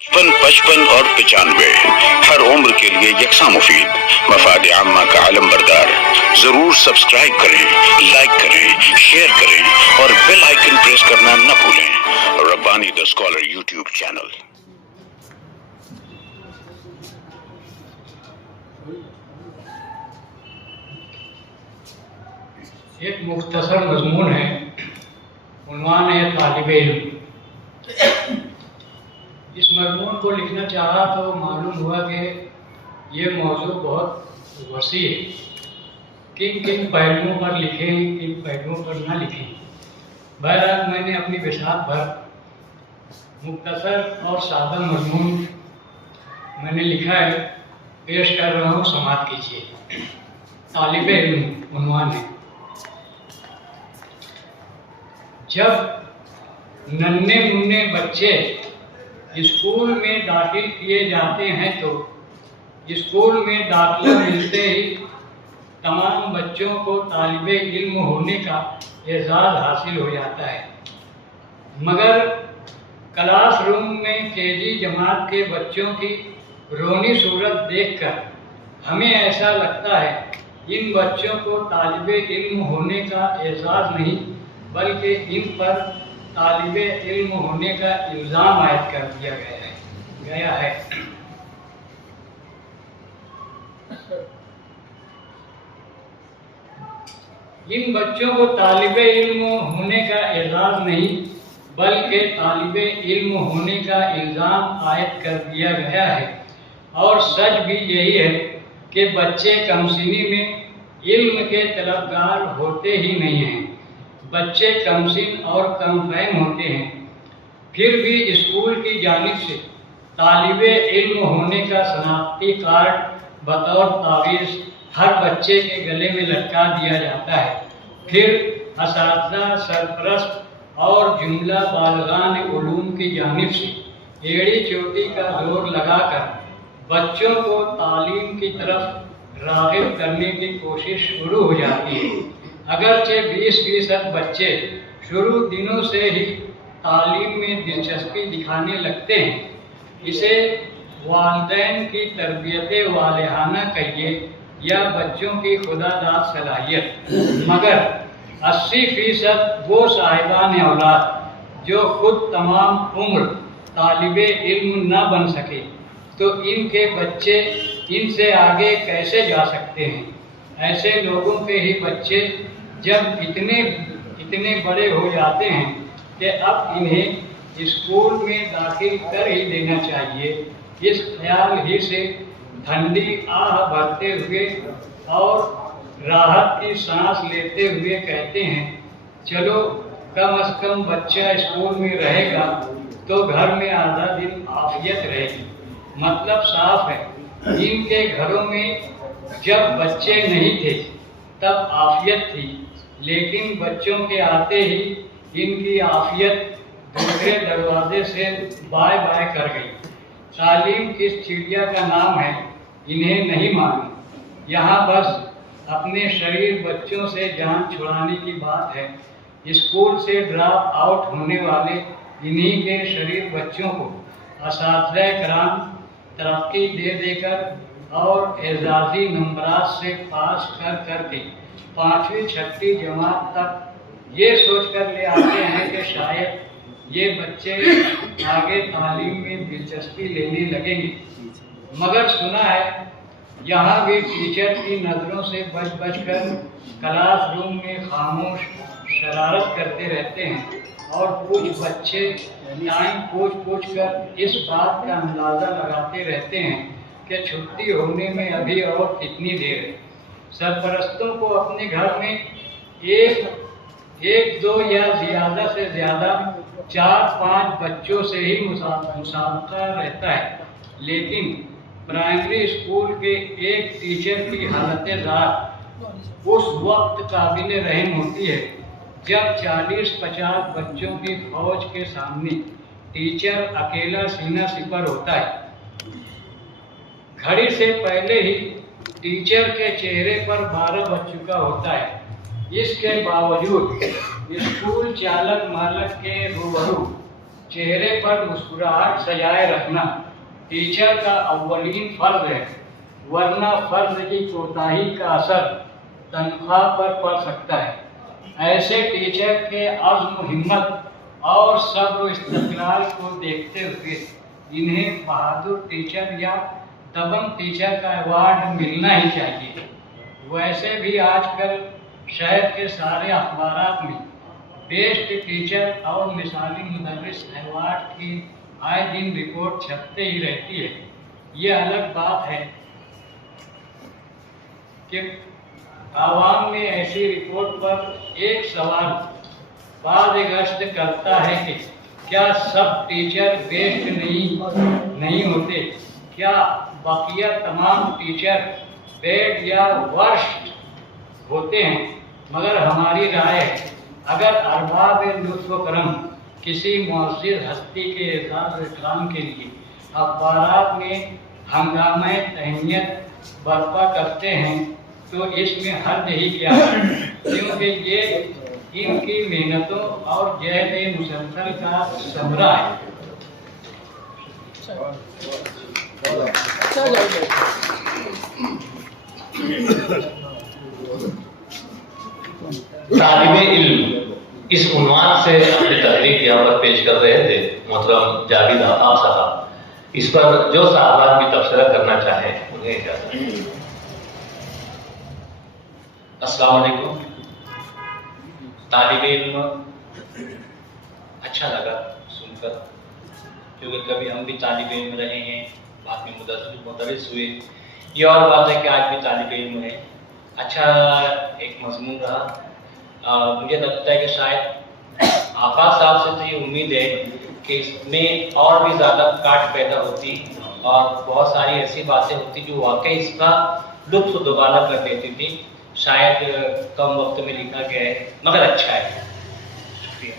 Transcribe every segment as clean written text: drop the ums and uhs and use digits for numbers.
55 और 95 हर उम्र के लिए यकसा मुफीद, मफाद आम्मा का आलम बरदार। जरूर सब्सक्राइब करें, लाइक करें, शेयर करें और बेल आइकन प्रेस करना न भूलें। Rabbani the scholar YouTube channel. एक मुख्तसर मजमून है, उन्वान है तालिब इल्म। इस मजमून को लिखना चाहा तो मालूम हुआ कि ये मौजू बहुत वसी है, किन किन पहलुओं पर लिखें, किन पहलुओं पर ना लिखें। बहरहाल मैंने अपनी बिसात भर मुख्तसर और सादा मजमून मैंने लिखा है, पेश कर रहा हूँ, समाअत कीजिए। तालिब इल्म उन्वान है। जब नन्हे मुन्ने बच्चे स्कूल में दाखिल किए जाते हैं तो स्कूल में दाखिला मिलते ही तमाम बच्चों को तालिबे इल्म होने का एजाज़ हासिल हो जाता है, मगर क्लास रूम में केजी जमात के बच्चों की रोनी सूरत देखकर हमें ऐसा लगता है इन बच्चों को तालिबे इल्म होने का एजाज़ नहीं बल्कि इन पर तालिबे इल्म होने का इल्ज़ाम आयद कर दिया गया है। इन बच्चों को तालिबे इल्म होने का एजाज़ नहीं बल्कि तालिबे इल्म होने का इल्ज़ाम आयद कर दिया गया है। और सच भी यही है कि बच्चे कमसिनी में इल्म के तलबगार होते ही नहीं हैं। बच्चे कमसिन और कमफहम होते हैं, फिर भी स्कूल की जानिब से तालिबे इल्म होने का शनाख्ती कार्ड बतौर तावीज़ हर बच्चे के गले में लटका दिया जाता है। फिर असातिज़ा, सरपरस्त और जुमला बालगान उलूम की जानिब से एड़ी चोटी का जोर लगाकर बच्चों को तालीम की तरफ राग़िब करने की कोशिश शुरू हो जाती है। अगरचे 20% बच्चे शुरू दिनों से ही तालीम में दिलचस्पी दिखाने लगते हैं, इसे वालिदैन की तरबियत वालिहाना कहिए या बच्चों की खुदादाद सलाहियत, मगर 80% वो साहिबान औलाद जो खुद तमाम उम्र तालिबे इल्म न बन सके, तो इनके बच्चे इनसे आगे कैसे जा सकते हैं। ऐसे लोगों के ही बच्चे जब इतने बड़े हो जाते हैं कि अब इन्हें स्कूल में दाखिल कर ही देना चाहिए, इस ख्याल ही से ठंडी आह भरते हुए और राहत की सांस लेते हुए कहते हैं, चलो कम अज़ कम बच्चा स्कूल में रहेगा तो घर में आधा दिन आफियत रहेगी। मतलब साफ है, इनके घरों में जब बच्चे नहीं थे तब आफियत थी, लेकिन बच्चों के आते ही इनकी आफियत दूसरे दरवाजे से बाय बाय कर गई। तालीम किस चिड़िया का नाम है इन्हें नहीं मालूम। यहाँ बस अपने शरीर बच्चों से जान छुड़ाने की बात है। स्कूल से ड्रॉप आउट होने वाले इन्हीं के शरीर बच्चों को असातिज़ा कराम तरक्की दे देकर और एजाज़ी नंबरात से पास कर के 5वीं 6वीं जमात तक ये सोच कर ले आते हैं कि शायद ये बच्चे आगे तालीम में दिलचस्पी लेने लगेंगे, मगर सुना है यहाँ भी टीचर की नज़रों से बच कर क्लास रूम में खामोश शरारत करते रहते हैं और कुछ बच्चे टाइम पूछ कर इस बात का अंदाज़ा लगाते रहते हैं कि छुट्टी होने में अभी और कितनी देर है। सरपरस्तों को अपने घर में एक दो या ज़्यादा से ज़्यादा 4-5 बच्चों से ही मुसाफा रहता है, लेकिन प्राइमरी स्कूल के एक टीचर की हालत ज़ात उस वक्त काबिल रहम होती है जब 40-50 बच्चों की फौज के सामने टीचर अकेला सीना सिपर होता है। घड़ी से पहले ही टीचर के चेहरे पर 12 बज चुका होता है। इसके बावजूद स्कूल चालक मालक के रूबरू चेहरे पर मुस्कुराहट सजाए रखना टीचर का अव्वलीन फर्ज है, वरना फर्ज की कोताही का असर तनख्वाह पर पड़ सकता है। ऐसे टीचर के अज़्म, हिम्मत और सब्र इस्तिक़लाल को देखते हुए इन्हें बहादुर टीचर या दबंग टीचर का अवार्ड मिलना ही चाहिए। वैसे भी आजकल शहर के सारे अखबारात में बेस्ट टीचर और मिसाली मुदर्रिस अवार्ड की आए दिन रिपोर्ट छपते ही रहती है। ये अलग बात है कि आवाम में ऐसी रिपोर्ट पर एक सवाल बाज़ करता है कि क्या सब टीचर बेस्ट नहीं होते? क्या बाकिया तमाम टीचर बेड या वर्स्ट होते हैं? मगर हमारी राय है, अगर अरबाब लुत्फ़ व करम किसी मुअज़्ज़िज़ हस्ती के एज़ाज़ इकराम के लिए अखबारात में हंगामा तहनीत बर्पा करते हैं तो इसमें हर्ज ही क्या है, क्योंकि ये इनकी मेहनतों और जहद मुसलसल का समरा है। तालिबे इल्म इस उन्वान से अपनी तहरीक यहाँ पर पेश कर रहे थे मोहतरम जावेद आफाक साहब। इस पर जो साहबान भी तबसरा करना चाहें उन्हें इजाज़त। अस्सलाम वालेकुम। तालिबे इल्म अच्छा लगा सुनकर, क्योंकि कभी हम भी तालिबे इल्म रहे हैं, बाद में मुदर्रिस हुए। ये और बात है कि आज भी तालिबे इल्म है। अच्छा एक मज़मून रहा। मुझे लगता है कि शायद आफाक साहब से तो ये उम्मीद है कि इसमें और भी ज़्यादा काट पैदा होती और बहुत सारी ऐसी बातें होती जो वाकई इसका लुत्फ़ दोबारा कर देती थी। शायद कम वक्त में लिखा गया है, मगर अच्छा है। शुक्रिया।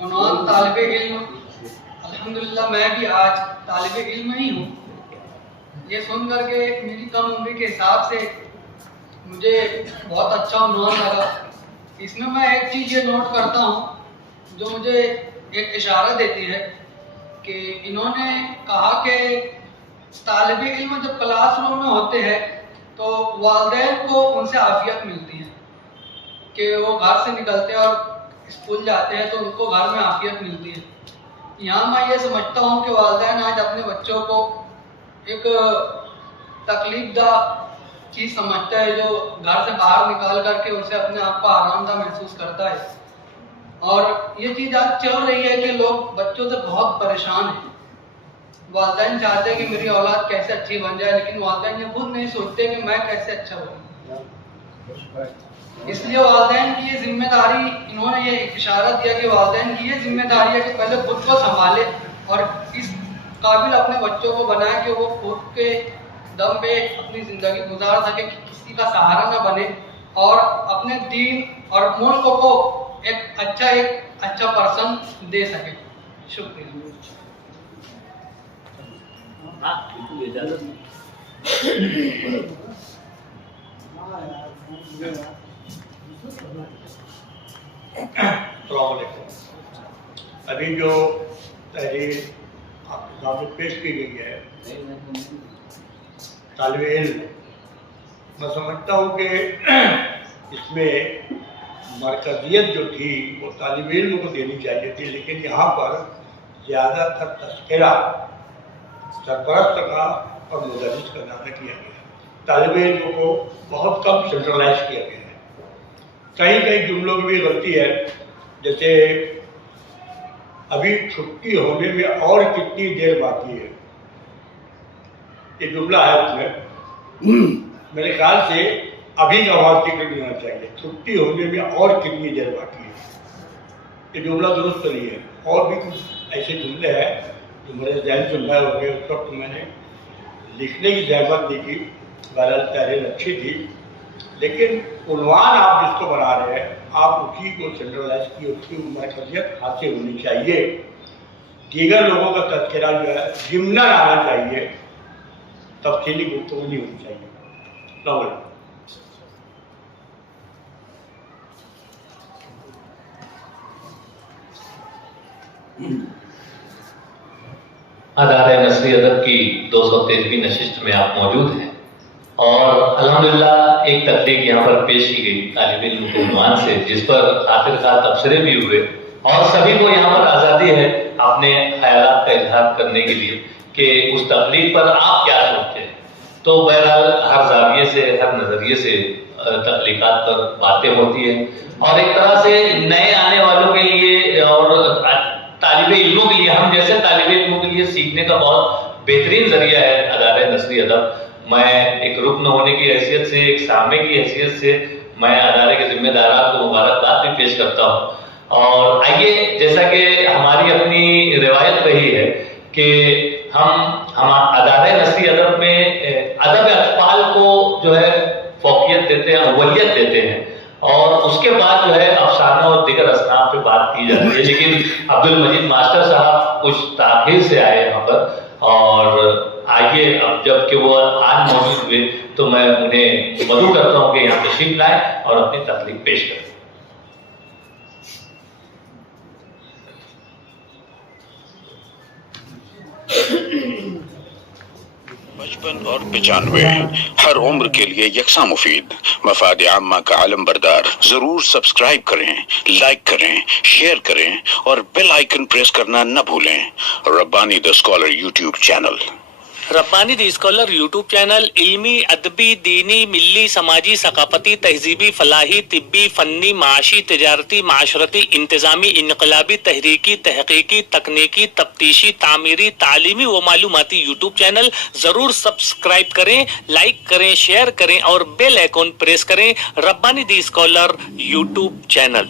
उन्वान तालिबे इल्म। अल्हम्दुलिल्लाह मैं भी आज तालिबे इल्म ही हूँ। ये सुन करके मेरी कम उम्र के हिसाब से मुझे बहुत अच्छा उन्वान लगा। इसमें मैं एक चीज़ ये नोट करता हूँ जो मुझे एक इशारा देती है कि इन्होंने कहा कि तालिबे इल्म जब क्लासरूम में होते हैं तो वालिदैन को उनसे आफियत मिलती है, कि वो घर से निकलते हैं और स्कूल जाते हैं तो उनको घर में आफियत मिलती है। यहाँ मैं ये समझता हूँ कि वालिदैन आज अपने बच्चों को एक तकलीफदा चीज़ समझता है जो घर से बाहर निकाल करके उसे अपने आप को आरामदा महसूस करता है। और ये चीज़ आज चल रही है कि लोग बच्चों से बहुत परेशान हैं। वालिदैन चाहते हैं कि मेरी औलाद कैसे अच्छी बन जाए, लेकिन वालिदैन ये खुद नहीं सोचते कि मैं कैसे अच्छा बनूँ। इसलिए वालिदैन की ये जिम्मेदारी, इन्होंने ये इशारा दिया कि वालिदैन की ये जिम्मेदारी है कि पहले खुद को संभाले और इस काबिल अपने बच्चों को बनाए कि वो खुद के दम पे अपनी ज़िंदगी गुजार सके, कि किसी का सहारा ना बने और अपने दीन और मुल्क को एक अच्छा पर्सन दे सके। शुक्रिया। अभी जो तहरीर आपके सामने पेश की गई है तालिबे इल्म, मैं समझता हूँ कि इसमें मरकज़ियत जो थी वो तालिबे इल्म को देनी चाहिए थी, लेकिन यहाँ पर ज़्यादातर तस्करा सरपरस्त का और मुदर्रिस का ज़्यादा किया गया। तालिबे इल्म को बहुत कम सेंट्रलाइज किया गया है। कहीं कहीं जुमलों की भी गलती है, जैसे अभी छुट्टी होने में और कितनी देर बाकी है, ये जुमला है उसमें। मेरे ख्याल से अभी का वाक्य कर देना चाहिए, छुट्टी होने में और कितनी देर बाकी है। ये जुमला दुरुस्त नहीं है। और भी कुछ ऐसे जुमले हैं जो मेरे जहन से नए हो गए। उस वक्त मैंने लिखने की जहमत दी थी, बहरहाल तहरीर अच्छी थी, लेकिन उन्वान आप जिसको बना रहे हैं आप उसी को सेंट्रलाइज की, उसकी मरकज़ियत हासिल होनी चाहिए। दीगर लोगों का तस्करा जो है जिम्ना आना चाहिए, तफसीली गुफ्तगू नहीं होनी चाहिए। अदारे नसरी अदब की 213वीं नशिस्त में आप मौजूद हैं और अल्हम्दुलिल्लाह एक तकलीफ यहाँ पर पेश की गई तालिब इल्म के उन्वान से, जिस पर आखिरकार तबसरे भी हुए और सभी को यहाँ पर आज़ादी है अपने ख्यालात का इजहार करने के लिए कि उस तकलीफ पर आप क्या सोचते हैं। तो बहरहाल हर जाविये से, हर नज़रिए से तख्लीकात पर बातें होती हैं और एक तरह से नए आने वालों के लिए और तालिब इल्मों के लिए, हम जैसे तालिब इल्मों के लिए सीखने का बहुत बेहतरीन जरिया है अदारे नसरी अदब। मैं एक रुकन होने की हैसियत से, एक सामे की हैसियत से मैं अदारे के जिम्मेदारान को मुबारकबाद भी पेश करता हूँ। और आइए, जैसा कि हमारी अपनी रिवायत रही है कि हम अदारे नसरी अदब में अदब अतफाल को जो है फौकियत देते हैं, अव्वलियत देते हैं और उसके बाद जो है अफसाना और दिगर असनाफ पे बात की जाती है। लेकिन अब्दुल मजीद मास्टर साहब कुछ ताखीर से आए यहाँ पर और आइए, अब जब कि वो आज मौजूद हुए तो मैं उन्हें मदऊ करता हूँ कि यहाँ तशरीफ लाए और अपनी तकलीफ पेश करें। बचपन और 95 हर उम्र के लिए यकसा मुफीद, मफाद आम्मा का आलम बरदार। जरूर सब्सक्राइब करें, लाइक करें, शेयर करें और बेल आइकन प्रेस करना न भूलें। Rabbani the scholar YouTube channel. Rabbani the scholar YouTube channel इल्मी, अदबी, दीनी, मिल्ली, समाजी, सकाफती, तहजीबी, फलाही, तिब्बी, फन्नी, माशी, तिजारती, माशरती, इंतजामी, इनकलाबी, तहरीकी, तहकीकी, तकनीकी, तफ्तीशी, तामीरी, तालीमी व मालूमाती यूट्यूब चैनल। जरूर सब्सक्राइब करें, लाइक करें, शेयर करें और बेल आइकन प्रेस करें। Rabbani the scholar YouTube channel.